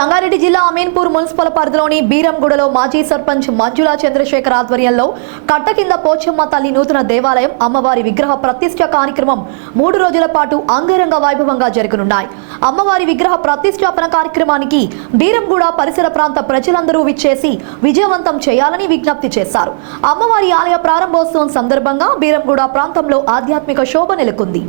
సంగారెడ్డి జిల్లా అమీన్పూర్ మున్సిపల్ పరిధిలోని బీరంగూడలో మాజీ సర్పంచ్ మంజులా చంద్రశేఖర్ ఆధ్వర్యంలో కట్ట కింద పోచమ్మ తల్లి నూతన దేవాలయం అమ్మవారి విగ్రహ ప్రతిష్ఠ కార్యక్రమం 3 రోజుల పాటు అంగరంగ వైభవంగా జరగనున్నాయి. అమ్మవారి విగ్రహ ప్రతిష్ఠాపన కార్యక్రమానికి బీరంగూడ పరిసర ప్రాంత ప్రజలందరూ విచ్చేసి విజయవంతం చేయాలని విజ్ఞప్తి చేశారు. అమ్మవారి ఆలయ ప్రారంభోత్సవం సందర్భంగా బీరంగూడ ప్రాంతంలో ఆధ్యాత్మిక శోభ నెలకొంది.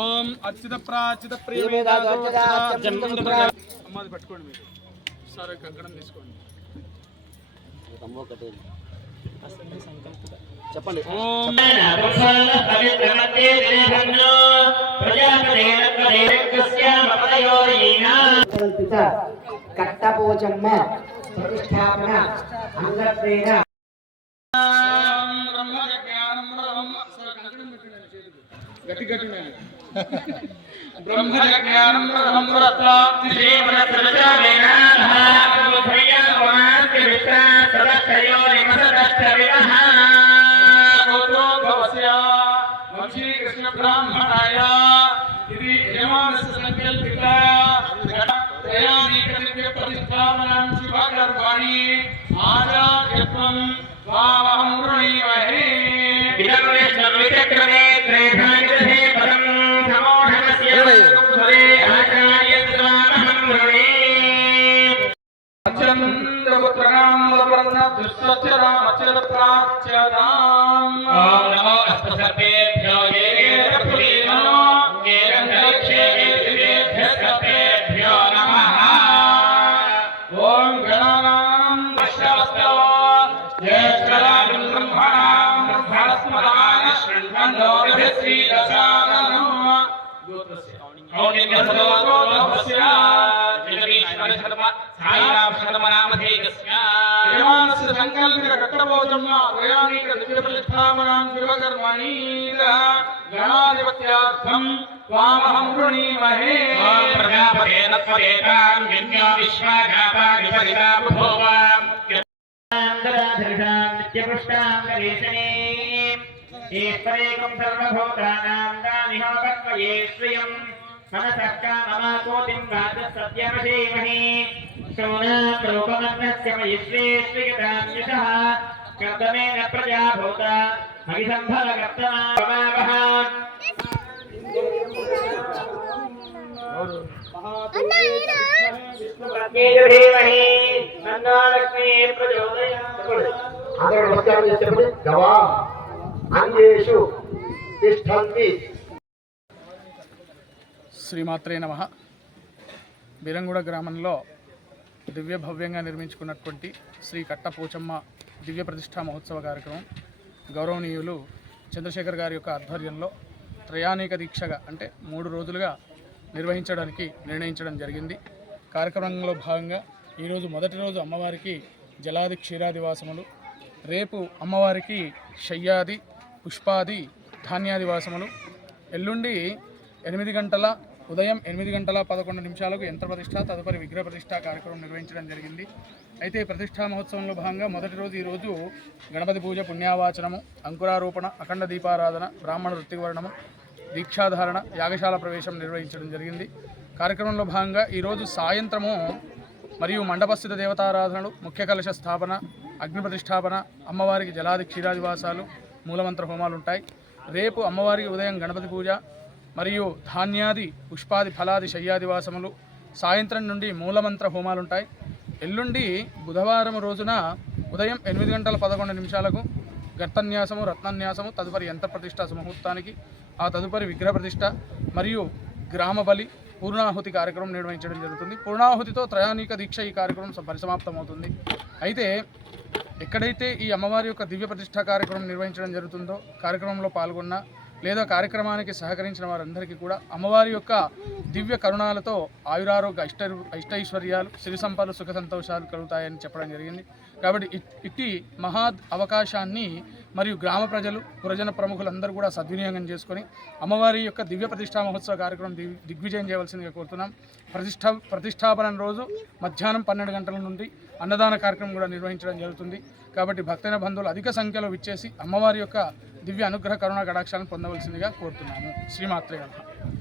ఓం అచ్యుత ప్రాచిత అమ్మది పట్టుకోండి. మీరు సరే కంకణం తీసుకోండి. చెప్పండి. కట్టపోచమ్మ ప్రతిష్టాపన అంగత్రేణ గట్టి గట్టి బ్రహ్మజ్ఞానం బ్రహ్మరత్నాప్తి జీవన సరజావేన భయావనాస్తి విష్ణ సదక్షయో నిమసదక్షవినః గోత్రో భవస్య వంశీ కృష్ణ బ్రాహ్మణాయ ఇది యమానస్య సంకల్పిత త్రయానీక దివ్య ప్రతిష్ఠాపనం శుభకర్మాణి ఆచార్యత్వం స్వామహం వృణీమహే విదర్వే సర్వచక్రమే త్రేధానిదహే పదం సమోఢనస్య కుప్సరే ఆచార్యత్వామహం వృణే అచంద్రపుత్రనాం వరపరన్న దుష్టచరామచల ప్రాచ్యతాం ఓం నమో అస్మసర్పేభ్యో ఏ పులీనో ఏ గంధక్షే దివ్యేభ్యో నమః ఓం గణానాం దశవస్తో జ్యేష్ఠరాజం బ్రహ్మణాం బ్రహ్మణస్మదాన శృణ్వన్నో శ్రీ దశాననో గోత్రస్య కౌణిన్యసదో గోత్రస్య జగదీశ్వర శర్మ సాయిరామ శర్మ నామధేయస్య యమానస్య సంకల్పిత కట్టపోచమ్మ త్రయానీక దివ్య ప్రతిష్ఠాపనాం శుభకర్మణి గణాధిపత్యార్థం స్వామహం వృణీమహే ఓం ప్రజాపతేన త్వరేతాం యజ్ఞో విశ్వాఘాతా విపరితా బభూవ నిత్యపుష్టాంగరేషణీం ఈశ్వరేకం సర్వభూతానాం దానిహోపత్వయే శ్రియం మనసః కామమాకోతిం వాచస్సత్యమశీమహి శౌనాం రూపమన్నస్య మయి శ్రీ శ్రీగతాన్యశః కర్తమేన ప్రజాభూత మహిసంభవకర్తమావహ అందరూ నమస్కారం చేసేటప్పుడు గవా అంగేషు తిష్టంతి. శ్రీమాత్రే నమః. బీరంగూడ గ్రామంలో దివ్య భవ్యంగా నిర్మించుకున్నటువంటి శ్రీ కట్టపోచమ్మ దివ్య ప్రతిష్ఠా మహోత్సవ కార్యక్రమం గౌరవనీయులు చంద్రశేఖర్ గారి యొక్క ఆధ్వర్యంలో త్రయానీక దీక్షగా అంటే 3 రోజులుగా నిర్వహించడానికి నిర్ణయించడం జరిగింది. కార్యక్రమంలో భాగంగా ఈరోజు మొదటి రోజు అమ్మవారికి జలాది క్షీరాదివాసములు, రేపు అమ్మవారికి శయ్యాది పుష్పాది ధాన్యాదివాసములు, ఎల్లుండి ఉదయం 8:11 యంత్ర ప్రతిష్ఠ తదుపరి విగ్రహ ప్రతిష్ఠ కార్యక్రమం నిర్వహించడం జరిగింది. అయితే ప్రతిష్ఠా మహోత్సవంలో భాగంగా మొదటి రోజు ఈరోజు గణపతి పూజ, పుణ్యావాచనము, అంకురారోపణ, అఖండ దీపారాధన, బ్రాహ్మణ వృత్తివర్ణము, దీక్షాధారణ, యాగశాల ప్రవేశం నిర్వహించడం జరిగింది. కార్యక్రమంలో భాగంగా ఈరోజు సాయంత్రము మరియు మండపస్థిత దేవతారాధనలు, ముఖ్య కలశ స్థాపన, అగ్ని ప్రతిష్టాపన, అమ్మవారికి జలాది క్షీరాదివాసాలు, మూలమంత్ర హోమాలు ఉంటాయి. రేపు అమ్మవారికి ఉదయం గణపతి పూజ మరియు ధాన్యాది పుష్పాది ఫలాది శయ్యాదివాసములు, సాయంత్రం నుండి మూలమంత్ర హోమాలు ఉంటాయి. ఎల్లుండి బుధవారం రోజున ఉదయం 8:11 గర్తన్యాసము, రత్నన్యాసము, తదుపరి యంత్ర ప్రతిష్ఠ ముహూర్తానికి, ఆ తదుపరి విగ్రహ ప్రతిష్ఠ మరియు గ్రామ బలి, పూర్ణాహుతి కార్యక్రమం నిర్వహించడం జరుగుతుంది. పూర్ణాహుతితో త్రయాణిక దీక్ష ఈ కార్యక్రమం పరిసమాప్తమవుతుంది. అయితే ఎక్కడైతే ఈ అమ్మవారి యొక్క దివ్య ప్రతిష్ఠా కార్యక్రమం నిర్వహించడం జరుగుతుందో, కార్యక్రమంలో పాల్గొన్న లేదా కార్యక్రమానికి సహకరించిన వారందరికీ కూడా అమ్మవారి యొక్క దివ్య కరుణాలతో ఆయురారోగ్య అష్టైశ్వర్యాలు, సిరి సంపదలు, సుఖ సంతోషాలు కలుగుతాయని చెప్పడం జరిగింది. కాబట్టి ఇట్టి మహా అవకాశాన్ని మరియు గ్రామ ప్రజలు, పురజన ప్రముఖులందరూ కూడా సద్వినియోగం చేసుకొని అమ్మవారి యొక్క దివ్య ప్రతిష్టా మహోత్సవ కార్యక్రమం దిగ్విజయం చేయవలసిందిగా కోరుతున్నాం. ప్రతిష్టాపన రోజు మధ్యాహ్నం 12 గంటల నుండి అన్నదాన కార్యక్రమం కూడా నిర్వహించడం జరుగుతుంది. కాబట్టి భక్తైన బంధువులు అధిక సంఖ్యలో విచ్చేసి అమ్మవారి యొక్క దివ్య అనుగ్రహ కరుణా కటాక్షాలను పొందవలసిందిగా కోరుతున్నాము. శ్రీమాత్రే నమః.